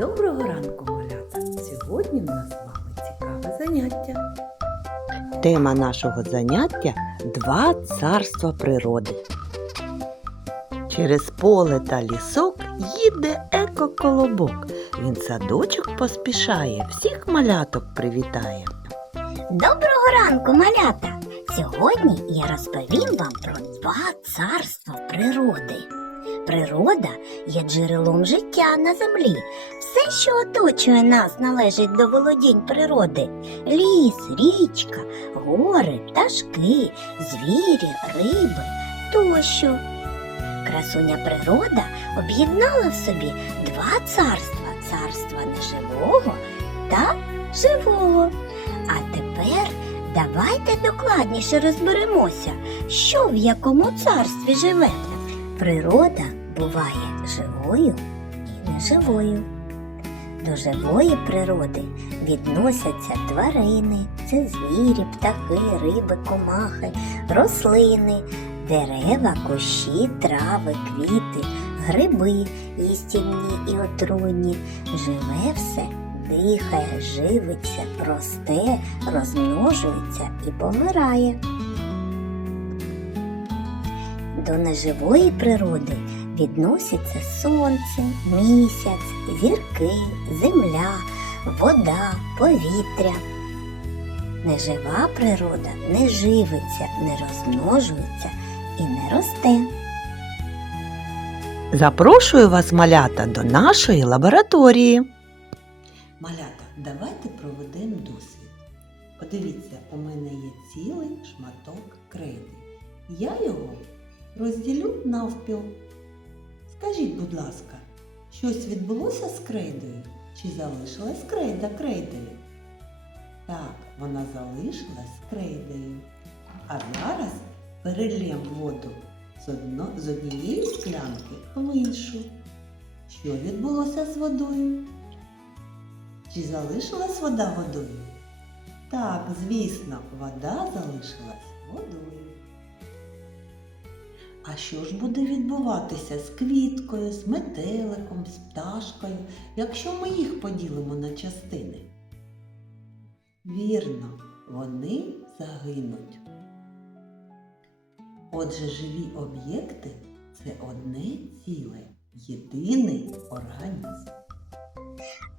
Доброго ранку, малята! Сьогодні в нас з вами цікаве заняття. Тема нашого заняття два царства природи. Через поле та лісок їде еко колобок. Він садочок поспішає, всіх маляток привітає. Доброго ранку, малята! Сьогодні я розповім вам про два царства природи. Природа є джерелом життя на землі. Все, що оточує нас, належить до володінь природи: ліс, річка, гори, пташки, звірі, риби тощо. Красуня природа об'єднала в собі два царства царства неживого та живого. А тепер Давайте докладніше розберемося, що в якому царстві живе. Природа буває живою і неживою. До живої природи відносяться тварини, це звірі, птахи, риби, комахи, рослини, дерева, кущі, трави, квіти, гриби, їстівні і отруйні. Живе все дихає, живиться, росте, розмножується і помирає. До неживої природи відносяться сонце, місяць, зірки, земля, вода, повітря. Нежива природа не живиться, не розмножується і не росте. Запрошую вас, малята, до нашої лабораторії. Малята, давайте проведемо досвід. Подивіться, у мене є цілий шматок крейди. Я його розділю навпіл. Скажіть, будь ласка, щось відбулося з крейдою? Чи залишилась крейда крейдою? Так, вона залишилась крейдою. А зараз перелємо воду з, одно, з однієї склянки в іншу. Що відбулося з водою? Чи залишилась вода водою? Так, звісно, вода залишилась водою. А що ж буде відбуватися з квіткою, з метеликом, з пташкою, якщо ми їх поділимо на частини? Вірно, вони загинуть. Отже, живі об'єкти це одне ціле, єдиний організм.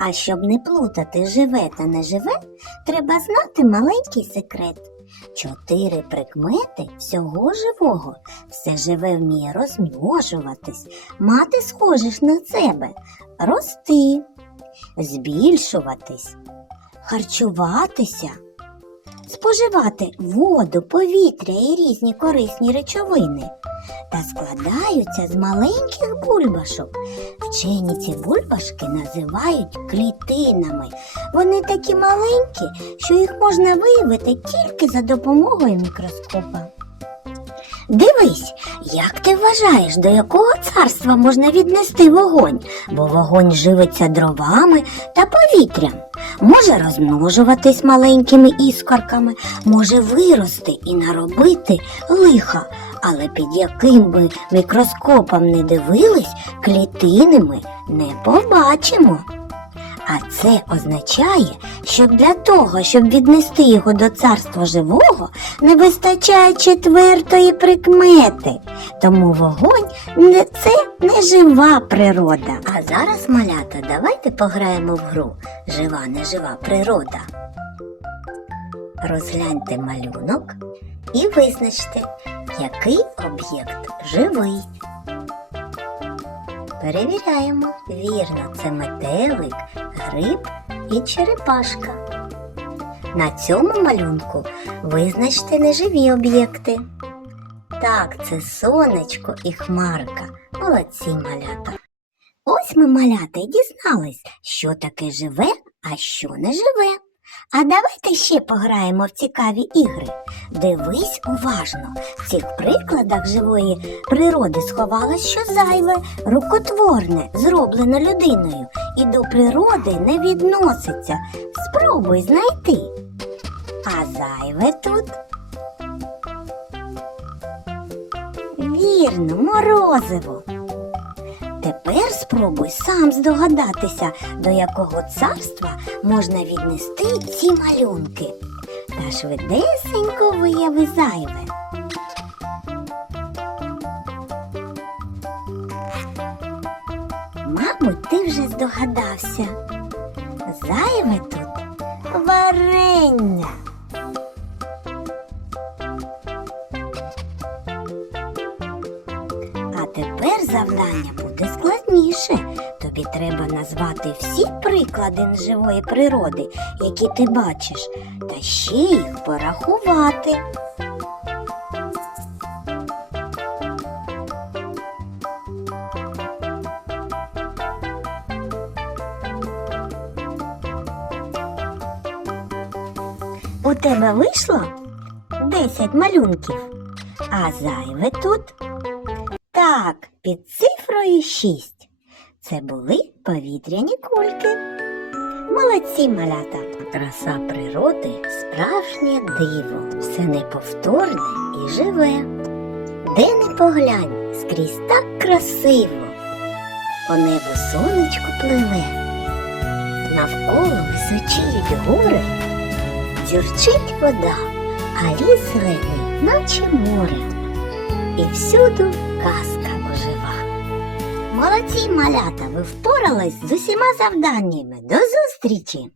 А щоб не плутати живе та неживе, треба знати маленький секрет. Чотири прикмети всього живого, все живе вміє розмножуватись, мати схожих на себе, рости, збільшуватись, харчуватися, споживати воду, повітря і різні корисні речовини та складаються з маленьких бульбашок. Вчені ці бульбашки називають клітинами. Вони такі маленькі, що їх можна виявити тільки за допомогою мікроскопа. Дивись, як ти вважаєш, до якого царства можна віднести вогонь, бо вогонь живиться дровами та повітрям. Може розмножуватись маленькими іскорками, може вирости і наробити лиха, але під яким би мікроскопом не дивились, клітини ми не побачимо. А це означає, що для того, щоб віднести його до царства живого, не вистачає четвертої прикмети. Тому вогонь не це не жива природа. А зараз, малята, давайте пограємо в гру Жива нежива природа. Розгляньте малюнок і визначте. Який об'єкт живий? Перевіряємо. Вірно, це метелик, гриб і черепашка. На цьому малюнку визначте неживі об'єкти. Так, це сонечко і хмарка. Молодці малята. Ось ми малята і дізнались, що таке живе, а що не живе. А давайте ще пограємо в цікаві ігри. Дивись уважно, в цих прикладах живої природи сховалось що зайве, рукотворне, зроблене людиною, і до природи не відноситься. Спробуй знайти. А зайве тут. Вірно, морозиво. Тепер спробуй сам здогадатися, до якого царства можна віднести ці малюнки. Та швидесенько вияви зайве. Мабуть, ти вже здогадався. назвати всі приклади живої природи, які ти бачиш, та ще їх порахувати. У тебе вийшло 10 малюнків, а зайве тут. Так, під цифрою 6. Це були повітряні кульки. Молодці малята! Краса природи справжнє диво, все неповторне і живе. Де не поглянь скрізь так красиво, по небу сонечко пливе, навколо височіють гори, дзюрчить вода, а ліс зелений, наче море, і всюду казка. Молодці малята! Ви впорались з усіма завданнями. До зустрічі!